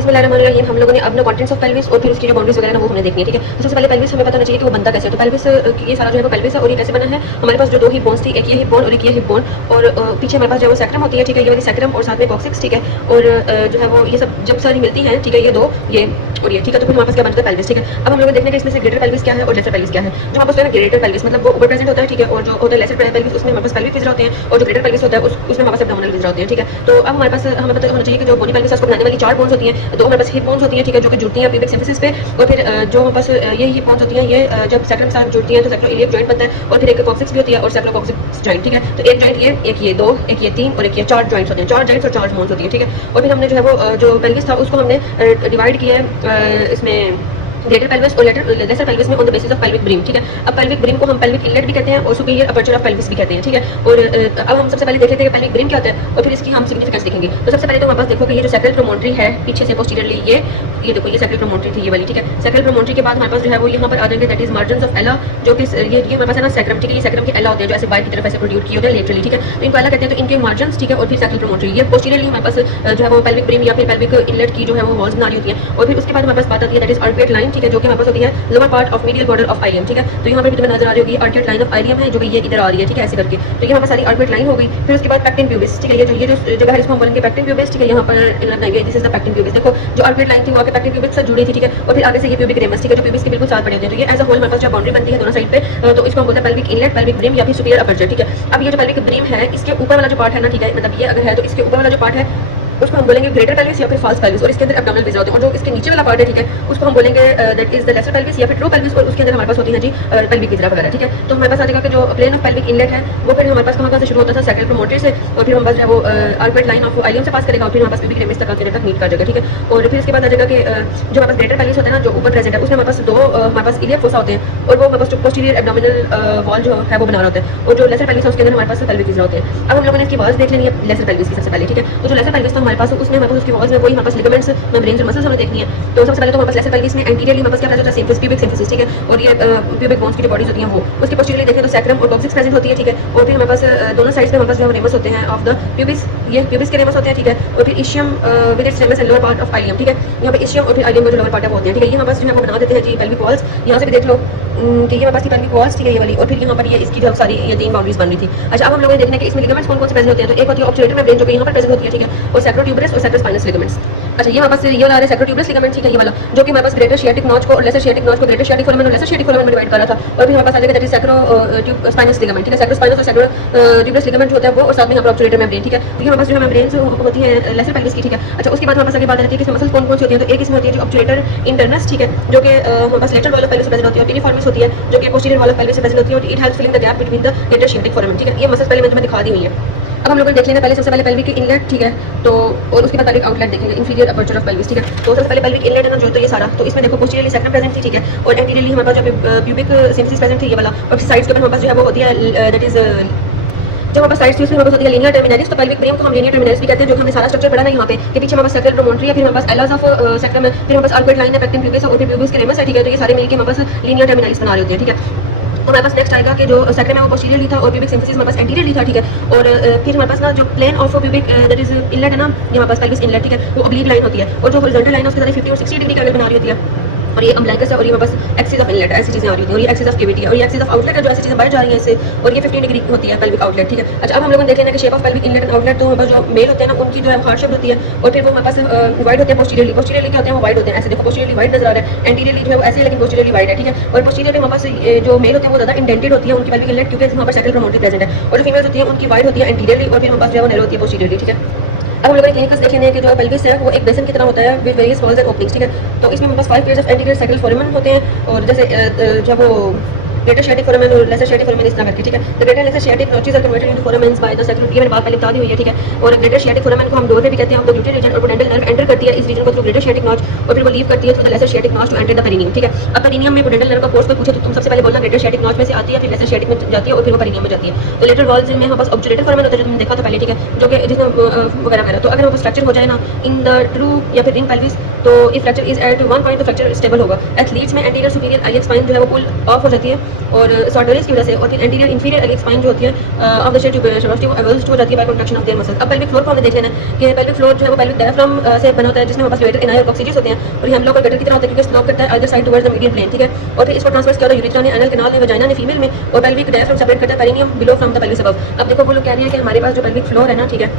बिस्मिल्लाहिर्रहमानिर्रहीम। हम लोगों ने अब ना कंटेंट्स ऑफ पेल्विस और फिर उसकी जो बाउंड्रीज वगैरह ना वो हमने देखनी है, ठीक है। तो सबसे पहले पेल्विस हमें पता होना चाहिए कि वो बनता कैसे है। तो पेल्विस ये सारा जो है वो पेल्विस है और ये कैसे बना है। हमारे पास जो दो हिप बोन्स थी, एक ये हिप बोन और एक ये हिप बोन, और पीछे हमारे पास जो है वो सैक्रम होती है, ठीक है, ये वाली सैक्रम और साथ में कॉक्सिक्स, ठीक है। और जो है वो ये सब जब सारी मिलती है, ठीक है, ये दो ये और ये, ठीक है। तो फिर हमारे पास क्या बनता है पेल्विस, ठीक है। अब हम लोग देखने के इसमें से ग्रेटर पेल्विस क्या है और लेसर पेल्विस क्या है। जो हमारे पास है ना ग्रेटर पेल्विस मतलब वो ऊपर प्रेजेंट होता है, ठीक है, और जो होता है लेसर पेल्विस उसमें हमारे पास पेल्विक फिजरा होते हैं, और जो ग्रेटर पेल्विस होता है उसमें हमारे पास एब्डोमिनल फिजरा होते हैं, ठीक है। तो अब हमारे पास हमें पता होना चाहिए कि जो बोनी पेल्विस है उसको बनाने वाली चार बोन्स होती हैं। दो हमारे पास हिप बोन्स होती हैं, ठीक है, जो कि जुड़ती हैं प्यूबिक सिम्फिसिस पे, और फिर जो हमारे पास ये हिप बोन्स होती हैं ये जब सैक्रम के साथ जुड़ती हैं तो सैक्रोइलियक जॉइंट बनता है, और फिर एक कॉक्सिक्स भी होती है और सैक्रोकॉक्सिक्स जॉइंट, ठीक है। तो एक जॉइंट ये, एक ये, दो, एक ये, तीन और एक ये, चार जॉइंट्स होते हैं, चार जॉइंट्स और चार बोन्स होती है, ठीक है। और फिर हमने जो है वो जो पेल्विस था उसको हमने डिवाइड किया है इसमें ग्रेटर पेल्विस और लेसर पेल्विस में on the basis of pelvic brim, ठीक है। अब पेल्विक ब्रीम को हम पेल्विक इनलेट भी कहते हैं और सुपीरियर अपर्चर ऑफ पेल्विस भी कहते हैं, ठीक है। और अब हम सबसे पहले देख लेते हैं कि पेल्विक ब्रीम क्या होता है और फिर इसकी हम सिग्निफिकेंस देखेंगे। तो सबसे पहले तो हमारे पास देखो कि ये जो सैक्रल प्रोमोनटरी है पीछे से पोस्टीरियरली ये देखो ये सैक्रल प्रोमोनटरी थी ये वाली, ठीक है। सैक्रल प्रोमोनटरी के बाद हमारे पास जो है वो यहाँ पर आ जाएंगे दैट इज मार्जिन्स ऑफ एला, जो कि ये हमारे पास है ना सैक्रम, ठीक है। ये सैक्रम के एला होते हैं जो ऐसे बाहर की तरफ ऐसे प्रोड्यूस किए होते हैं लेटरली, ठीक है। तो इनको एला कहते हैं। तो इनके मार्जिन्स, ठीक है, और फिर सैक्रल प्रोमोनटरी ये पोस्टीरियरली हमारे पास जो है वो पेल्विक ब्रीम या फिर पेल्विक इनलेट की जो है वो वॉल्स बना रही होती है। और फिर उसके बाद हमारे पास बात आती है दैट इज आर्कुएट लाइन, ठीक है, जो कि हमारे पास होती है lower part of medial border of ileum, ठीक है। तो यहाँ पर भी तुम्हें नजर आ रही होगी आर्कुएट लाइन ऑफ आइलियम है जो कि ये इधर आ रही है, ठीक है, ऐसे करके। तो ये हमारे सारी आर्कुएट लाइन हो गई। फिर उसके बाद पेक्टिन प्यूबिस, ठीक है, ये जो जगह है इसको हम बोलेंगे पेक्टिन प्यूबिस, ठीक है। यहाँ पर लगाएंगे this is the pectin pubis. देखो जो आर्कुएट लाइन थी वो आगे पेक्टिन प्यूबिस से जुड़ी थी, ठीक है। और फिर आगे से ये प्यूबिक रेमस, ठीक है, जो प्यूबिस के बिल्कुल साथ पड़े होते हैं। तो ये एज अ होल हमारे पास जो बाउंड्री बनती है दोनों साइड पे, तो इसको हम बोलते हैं पेल्विक इनलेट, पेल्विक ब्रीम या फिर सुपीरियर अपर्चर, ठीक है। अब ये जो पेल्विक ब्रीम है इसके ऊपर वाला जो पार्ट है ना, ठीक है, मतलब ये अगर है तो इसके ऊपर वाला जो पार्ट है उसको हम बोलेंगे ग्रेटर पेल्विस या फिर फास्ट पेल्विस, और इसके अंदर एब्डोमिनल फिजरा होते हैं। और जो इसके नीचे वाला पार्ट है, ठीक है, उसको हम बोलेंगे that is the lesser pelvis या फिर ट्रू पेल्विस, और उसके अंदर हमारे पास होती है जी पेल्विक फिजरा वगैरह, ठीक है। तो हमारे पास आ जाएगा कि जो प्लेन ऑफ पेल्विक इनलेट है वो फिर हमारे पास कहाँ से शुरू होता था सैक्रल प्रोमोनटरी से, और फिर हमारे पास जो है वो आर्कुएट लाइन ऑफ आइलियम से पास करेगा और फिर हमारे पास प्यूबिक रेमस तक तक मीट कर जाएगा, ठीक है। और फिर उसके बाद आ जाएगा कि जो हमारे पास ग्रेटर पेल्विस होता है ना जो ऊपर प्रेजेंट है उसमें हमारे पास दो हमारे पास इलियक फोसा होते हैं, और वो हमारे पास पोस्टीरियर एब्डोमिनल वॉल जो है वो बना रहा होता है। और जो लेसर पेल्विस है उसके अंदर हमारे पास पेल्विक फिजरा होते हैं। अब हम लोगों ने इसकी वॉल्स देख लेनी है लेसर पेल्विस की सबसे पहले, ठीक है। तो जो लेसर पेल्विस था हमारे पास उसमें हमारे पास उसकी वॉल्स में वही हमारे पास लिगामेंट्स, मेम्ब्रेन्स और मसल्स हमें देखनी है। तो सबसे पहले तो हमारे पास लेसर पेल्विस में एंटीरियरली हमारे पास क्या प्रेजेंट होता है सिम्फिस, प्यूबिक सिम्फिसिस, ठीक है। और ये प्यूबिक बोन्स की जो बॉडीज होती हैं वो उसके पोस्टीरियरली देखें तो सैक्रम और कॉक्सिक्स प्रेजेंट होती है, ठीक है। और फिर हमारे पास दोनों साइड्स में हमारे पास जो है रेमस होते हैं ऑफ द प्यूबिस, ये प्यूबिस के रेमस होते हैं, ठीक है। और फिर ischium with its ramus and lower part of ileum, ठीक है। यहाँ पे इशियम और फिर आइलियम का जो लोअर पार्ट है वो होते हैं, ठीक है। ये हमारे पास जो है वो बना देते हैं जी पेल्विक वॉल्स। यहाँ से भी देख लो कि ये हमारे पास की पेल्विक वॉल्स, ठीक है, ये वाली, और फिर यहाँ पर ये इसकी जो सारी ये तीन बाउंड्रीज बन रही थी। अच्छा अब हम लोगों ने देखना है कि इसमें लिगामेंट्स कौन कौन से प्रेजेंट होते हैं। तो एक होती है ऑब्चुलेटर मेम्ब्रेन जो कि यहाँ पर प्रेजेंट होती है, ठीक है, और सैक्रोट्यूबरस और सैक्रोस्पाइनस लिगामेंट्स। अच्छा ये हमारे पास ये वाला है सैक्रोट्यूबरस लिगामेंट, ठीक है, ये वाला जो कि हमारे पास ग्रेटर शियाटिक नॉच को और लेसर शियाटिक नॉच को ग्रेटर शियाटिक फोरामेन और लेसर शियाटिक फोरामेन में डिवाइड कर रहा था। और फिर हमारे पास आ जाएगा दैट इज सैक्रोस्पाइनस लिगामेंट, ठीक है। सैक्रोस्पाइनस और सैक्रोट्यूबरस लिगामेंट जो होता है वो, और साथ में यहाँ पर ऑब्चुलेटर मेम्ब्रेन, ठीक है। तो ये हमारे पास जो है मेम्ब्रेन्स होती है लेसर पेल्विस की, ठीक है। अच्छा उसके बाद हमारे पास आगे बात आती है कि इसमें मसल्स कौन कौन सी होती है। तो एक इसमें होती है जो ऑब्चुलेटर इंटरनस, ठीक है, जो कि हमारे पास lateral wall of pelvis present होती है, और टिनिफॉर्मिस होती है जो कि posterior wall of pelvis present होती है, और it helps filling the gap between the greater sciatic foramen, ठीक है। ये मसल्स पहले मैं तुम्हें दिखा दी हुई है। अब हम लोग देख लेंगे पहले सबसे पहले पेल्विक इनलेट, ठीक है, तो और उसके बाद पेल्विक आउटलेट देखेंगे इंफीरियर अपर्चर ऑफ पेल्विस, ठीक है। तो सबसे पहले पेल्विक इनलेट है ना जो, तो ये सारा, तो इसमें देखो पोस्टीरियरली सैक्रम प्रेजेंट थी, ठीक है, और एंटीरियरली हमारे पास जो प्यूबिक सिम्फिसिस प्रेजेंट थी ये वाला, और साइड्स के ऊपर हमारे पास जो है वो होती है दैट इज जब हमारे साइड से हमारे पास होती है लीनियर टर्मिनलिस। तो पेल्विक ब्रीम को हम लीनियर टर्मिनलिस भी कहते हैं, जो हमने सारा स्ट्रक्चर पढ़ा ना यहाँ पे कि पीछे हमारे पास सैक्रल प्रोमोनटरी है, फिर हमारे पास एलास ऑफ सैक्रम है, फिर हमारे पास आर्कुएट लाइन है, पेक्टिन प्यूबिस और फिर प्यूबिस के रेमस है, ठीक है। तो ये सारे मिलके हमारे पास लीनियर टर्मिनलिस बना रहे होते हैं, ठीक है। तो हमारे पास नेक्स्ट आएगा कि जो सैक्रम है वो पोस्टीरियरली था और प्यूबिक सिम्फिसिस हमारे पास एंटीरियरली था, ठीक है। और फिर हमारे पास ना जो plane of pubic that is inlet है ना ये हमारे पास पेल्विस इनलेट, ठीक है, वो ऑब्लिक लाइन होती है, और जो हॉरिजॉन्टल लाइन है उसके साथ 50 और 60 डिग्री के एंगल बना रही होती है। और ये अम्बलाइकस है, और ये हमारे पास एक्सिस ऑफ इनलेट ऐसी चीजें आ रही थी, और ये एक्सिस ऑफ कैविटी है, और ये एक्सिस ऑफ आउटलेट है जो ऐसी चीजें बाहर जा रही हैं इससे, और ये 15 डिग्री होती है पेल्विक आउटलेट, ठीक है। अच्छा अब हम लोगों ने देख लेना कि shape of pelvic inlet and outlet. तो हमारे पास जो मेल होते हैं ना उनकी जो है हार्ट शेप होती है, और फिर वो हमारे पास वाइड होते हैं पोस्टीरियरली क्या होते हैं वो वाइड होते हैं, ऐसे देखो पोस्टीरियरली वाइड नजर आ रहा है, एंटीरियरली जो है ऐसे, लेकिन पोस्टीरियरली वाइड है, ठीक है। और पोस्टीरियरली हमारे पास जो मेल होते हैं वो ज्यादा इंडेंटेड होती है उनकी पेल्विक इनलेट, क्योंकि वहाँ पर सैक्रल प्रोमोनटरी प्रेजेंट है, और जो फीमेल्स होती है उनकी वाइड होती है एंटीरियरली, और फिर हमारे पास जो है वो नैरो होती है पोस्टीरियरली, ठीक है। अब हम लोगों ने क्लिनिकल्स देखे हैं कि जो पेल्विस है वो एक बेसन की तरह होता है with various walls and openings, ठीक है। तो इसमें हमारे पास 5 pairs of anterior sacral foramen होते हैं, और जैसे जब वो ग्रेटर शियाटिक फोरामेन और लेसर शियाटिक फोरामेन इस तरह करके, ठीक है। तो greater lesser sciatic notches are converted into foramens by the sacral, ये मैंने बात पहले बता दी हुई है, ठीक है। और ग्रेटर शियाटिक फोरामेन को हम डोरवे भी कहते हैं, हम ग्लूटेड रीजन और पोडेंटल नर्व एंटर करती है इस रीजन को थ्रू ग्रेटर शियाटिक नॉच, और फिर वो लीव करती है through the lesser sciatic notch to enter the perineum, ठीक है। अब पेरिनियम में पोडेंटल नर्व का कोर्स को पूछे तो तुम सबसे पहले बोलना ग्रेटर शियाटिक नॉच में से आती है, फिर लेसर शियाटिक में जाती है, और फिर वो पेरिनियम में जाती है। तो लेटरल वॉल्स में हमारे पास ऑब्चुलेटर फोरामेन होता है जो तुमने देखा था पहले, ठीक है, जो कि जिसमें वगैरह वगैरह। तो अगर हमारे पास फ्रैक्चर हो जाए ना इन द ट्रू या फिर रिंग पेल्विस, तो if fracture is at 1 point तो फ्रैक्चर स्टेबल होगा। एथलीट्स में एंटीरियर सुपीरियर आइलियक स्पाइन जो है वो पुल ऑफ हो जाती है, और सॉर्डोलिस की वजह से, और फिर एंटीरियर इंफीरियर एलिक स्पाइन जो होती है ऑफ द शेड वो एवल्स हो जाती है by contraction of their muscles. अब पेल्विक फ्लोर को हमने देख लेना है कि पेल्विक फ्लोर जो है वो पेल्विक डायफ्राम से बना होता है, जिसमें हमारे पास यूरेटर, एनाई और कॉक्सिडियस होते हैं, और ये हम लोग गटर की तरह होता है क्योंकि स्लोप करता है other side towards the median plane, ठीक है। और फिर इसको ट्रांसवर्स किया होता है यूरेथ्रा ने, एनल कैनाल ने, वजाइना ने फीमेल में, और पेल्विक डायफ्राम सेपरेट करता है perineum below from the pelvis above. अब देखो वो लोग कह रहे हैं कि हमारे पास जो पेल्विक फ्लोर है ना, ठीक है,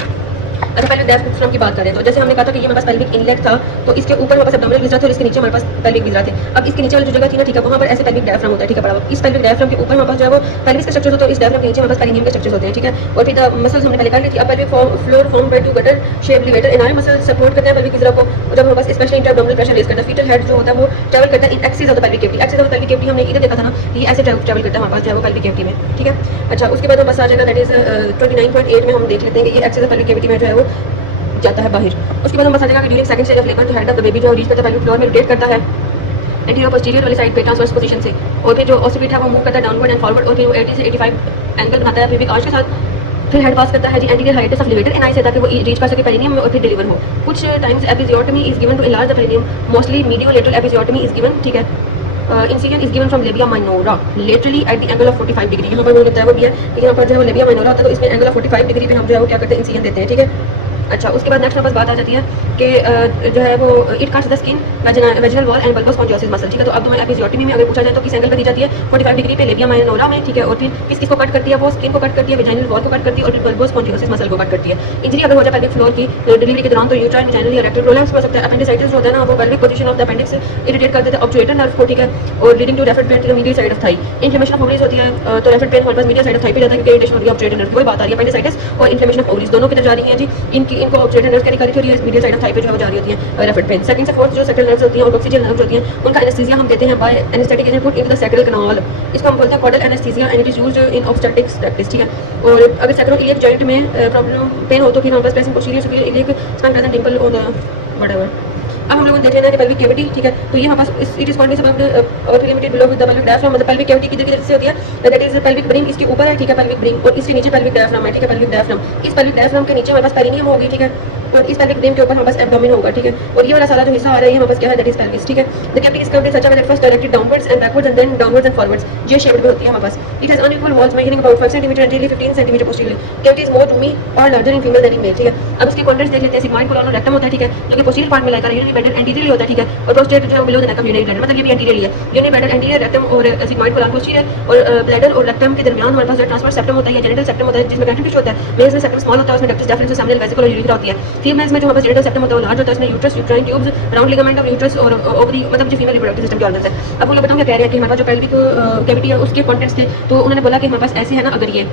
अगर पेल्विक डायफ्राम की बात करें तो जैसे हमने कहा था कि ये हमारे पास पेल्विक इनलेट था, तो इसके ऊपर हमारे पास एब्डोमिनल विजरा थे और इसके नीचे हमारे पास पेल्विक विजरा थे। अब इसके नीचे वाली जो जगह थी ना, ठीक है, वहाँ पर ऐसे पेल्विक डायफ्राम होता है, ठीक है, बड़ा। इस पेल्विक डायफ्राम के ऊपर हमारे पास जो है वो पेल्विस के स्ट्रक्चर होते हैं, इस डायफ्राम के नीचे हमारे पास पेरिनियम के स्ट्रक्चर्स होते हैं, ठीक है। और फिर द मसल्स हमने पहले कर ली थी। अब pelvic floor form by two gutter shape levator, एनाई muscle support करते हैं पेल्विक विजरा को, और जब हमारे पास स्पेशली इंटर-एब्डोमिनल प्रेशर रेज करता है, फीटल हेड जो होता है वो ट्रैवल करता है in axis of the pelvic cavity. Axis of the pelvic cavity हमने इधर देखा था ना, ये ऐसे ट्रैवल करता है हमारे पास जो है वो पेल्विक कैविटी में, ठीक है। अच्छा, उसके बाद हम बस आ जाएगा दैट इज 29.8 में हम देख लेते हैं कि ये एक्सिस ऑफ पेल्विक कैविटी में जो है वो जाता है बाहर। उसके बाद हम बता देगा कि during second stage of labour जो हेड ऑफ द बेबी जो रीच करता है पेल्विक फ्लोर में, रोटेट करता है एंटीरियर पोस्टीरियर वाली साइड पे ट्रांसवर्स पोजीशन से, और फिर जो ऑसिपिट है वो मूव करता है डाउनवर्ड एंड फॉरवर्ड, और फिर वो 80 से 85 एंगल बनाता है पेल्विक आर्च के साथ। फिर हेड पास करता है जी एंटीरियर हाइटस ऑफ लिवेटर एनाई से, ताकि वो रीच कर सके पेरिनियम में और फिर डिलीवर हो। कुछ times episiotomy is given to enlarge the perineum, mostly medio lateral episiotomy is given, ठीक है। Incision is given from labia minora laterally at the angle of 45 degree. यहाँ पर मैंने बताया वो भी है कि यहाँ पर जो है वो लेबिया माइनोरा होता है, तो इसमें एंगल ऑफ 45 डिग्री पे हम जो है वो क्या करते हैं, इंसिजन देते हैं, ठीक है। अच्छा, उसके बाद नेक्स्ट बस बात आ जाती है कि जो है वो it cuts the skin vaginal wall and bulbus spongiosus muscle, ठीक है। तो अब तुम्हारे एपिजियोटमी में अगर पूछा जाए तो किस एंगल पर दी जाती है, 45 डिग्री पे लेबिया माइनोरा में, ठीक है। और फिर किसको कट करती है, वो स्किन को कट करती है, वेजिनल वॉल को कट करती है, और फिर बल्बस स्पॉन्जियोसिस मसल को कट करती है। इंजरी अगर हो जाए पेल्विक फ्लोर की डिलीवरी के दौरान तो यूट्राइन वेजिनल या रेक्टल प्रोलैप्स हो सकता है। अपेंडिसाइटिस जो होता है ना, वो pelvic position of the appendix irritate कर देता है ऑब्चुएटर नर्व को, ठीक है, और leading to refer pain to the medial side of thigh. Inflammation of ovaries होती है, तो रेफर पेन हमारे पास मीडियल साइड ऑफ थाई पे जाता है क्योंकि इरिटेशन होती है ऑब्चुएटर नर्व, कोई बात आ रही है। अपेंडिसाइटिस और इन्फ्लेमेशन ऑफ ओवरीज दोनों किधर जा रही हैं जी, इनको ऑब्चुएटर नर्व कैरी कर रही है, मीडियल साइड ऑफ थाई पे जो है वो जा रही होती है रेफर पेन। सेकंड से फोर्थ जो सेक्टल नर्व्स होती हैं और ऑक्सीजन नर्व्स होती हैं, उनका एनेस्थीसिया हम देते हैं by anaesthetic agent put into the sacral canal. इसको हम बोलते हैं caudal anaesthesia and it is used in obstetrics practice, ठीक है। और अगर सैक्रोइलियक जॉइंट में प्रॉब्लम पेन हो तो फिर हमारे पास pressing posterior superior iliac spine present dimple on the whatever. अब हम लोग देख लेना है पेल्विक कैविटी, ठीक है। तो ये हमारे पास इट इज कॉल्ड और limited below with the pelvic diaphragm, मतलब पेल्विक कैविटी किधर से होती है, दैट इज पेल्विक ब्रिंग, इसके ऊपर है, ठीक है, पेल्विक ब्रिंग, और इसके नीचे पेल्विक डायफ्राम है, ठीक है, पेल्विक डायफ्राम। इस पेल्विक डायफ्राम के नीचे हमारे पास पेरिनियम होगी, ठीक है, और इस पेल्विक ब्रिंग के ऊपर हमारे पास एब्डोमेन होगा, ठीक है। और ये वाला सारा जो हिस्सा आ रहा है हमारे पास क्या है, दैट इज पेल्विस, ठीक है। The cavity is curved in such a way that first directed downwards and backwards and then downwards and forwards, ये शेप्ड में होती है हमारे पास। It has unequal walls measuring about 5 centimetre and 15 centimetre posterior. Cavity is more roomy और larger in female than in male, ठीक है। अब इसके कंटेंट्स देख लेते हैं। सिग्मॉइड कोलन और रेक्टम होता है, ठीक है, जो कि पोस्टीरियर पार्ट में लाइक यूरिनरी ब्लैडर एंटीरियरली होता है, ठीक है, और प्रोस्टेट जो है below the neck of urinary bladder, मतलब ये भी एंटीरियरली है। यूरिनरी ब्लैडर एंटीरियर, रेक्टम और सिग्मॉइड कोलन पोस्टीरियर, और ब्लैडर और रेक्टम के दरमियान हमारे पास जो ट्रांसवर्स सेप्टम होता है या जेनिटल सेप्टम होता है, जिसमें कंटिन्यूस होता है। मेल्स में सेप्टम स्मॉल होता है, उसमें डक्टस डेफरेंस सेमिनल वेसिकल और यूरिथ्रा होती है। फीमेल्स में जो हमारे पास जेनिटल सेप्टम होता है वो लार्ज होता है, इसमें uterus, uterine tubes, round ligament of uterus और ओवरी, मतलब जो फीमेल रिप्रोडक्टिव सिस्टम के ऑर्गन्स है। अब वो लोग बताऊंगा कह रहे हैं कि हमारे पास जो पेल्विक कैविटी है उसके कंटेंट्स थे, तो उन्होंने बोला कि हमारे पास ऐसे है ना, अगर ये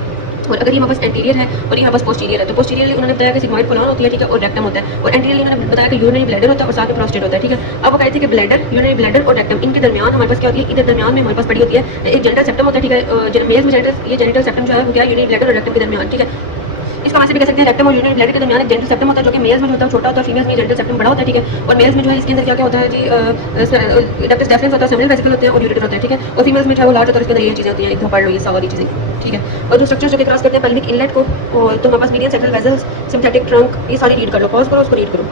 और अगर ये हमारे पास एंटीरियर है और ये हमारे पास पोस्टीरियर है, तो पोस्टीरियरली उन्होंने बताया कि सिग्मॉइड कोलन होती है, ठीक है, और रेक्टम होता है, और एंटीरियरली उन्होंने बताया कि यूरिनरी ब्लैडर होता है और साथ में प्रोस्टेट होता है, ठीक है। अब वो कहते हैं कि ब्लैडर, यूरिनरी ब्लैडर और रेक्टम, इनके दरमियान हमारे पास क्या होती है, इधर दरमियान में हमारे पास पड़ी होती है एक जेनिटल सेप्टम होता है, ठीक है। मेल्स में जेनिटल, ये जेनिटल सेप्टम जो है वो क्या है, यूरिनरी ब्लैडर और रेक्टम के दरमियान, ठीक है। इसका वैसे भी कह सकते हैं रेक्टम और यूरिनरी ब्लैडर के दरमियान एक जेनिटल सेप्टम होता है, जो कि मेल्स में जो होता है छोटा होता है, फीमेल्स में जेनिटल सेप्टम बड़ा होता है, ठीक है। और मेल्स में जो है इसके अंदर क्या क्या होता है जी, डक्टस डेफरेंस होता है, सेमिनल वेसिकल होते हैं और यूरेटर होता है, ठीक है। और फीमेल्स में जो है वो लार्ज होता है, इसके अंदर ये चीज़ें होती हैं, एक दो पढ़ लो ये सारी चीज़ें, ठीक है। और जो स्ट्रक्चर जो कि क्रॉस करते हैं पेल्विक इनलेट को, और तो हमारे पास मीडियन सेक्टल वेसल्स, सिम्पथेटिक ट्रंक, ये सारी रीड कर लो, पॉज करो, उसको रीड करो,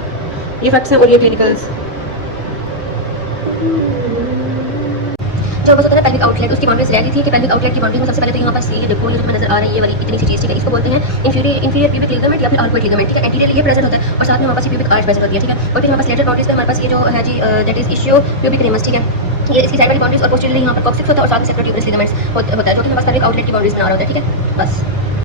ये फैक्ट्स हैं और ये क्लिनिकल्स। जो बस होता है पेल्विक आउटलेट, उसकी बाउंड्रीज रहती थी कि पेल्विक आउटलेट की बाउंड्री में सबसे पहले तो यहाँ पर ये देखो, ये जो नजर आ रही है ये वाली इतनी सी चीज़, ठीक है, इसको बोलते हैं इंफीरियर प्यूबिक लिगामेंट या फिर आर्कुएट लिगामेंट, ठीक है। एंटीरियर ये प्रेजेंट होता है और साथ में हमारे पास प्यूबिक आर्च प्रेजेंट होती है, ठीक है। और फिर हमारे पास लेटरल बाउंड्रीज पे हमारे पास ये जो है जी that is ischio pubic ramus, ठीक है, ये इसकी साइड वाली बाउंड्रीज, और पोस्टीरियरली यहाँ पर कॉक्सिक्स होता है और साथ में सेक्टोरल ट्यूबरस लिगामेंट्स होता है, जो कि हमारे पास पेल्विक आउटलेट की बाउंड्रीज बना रहा होता है, ठीक है, बस।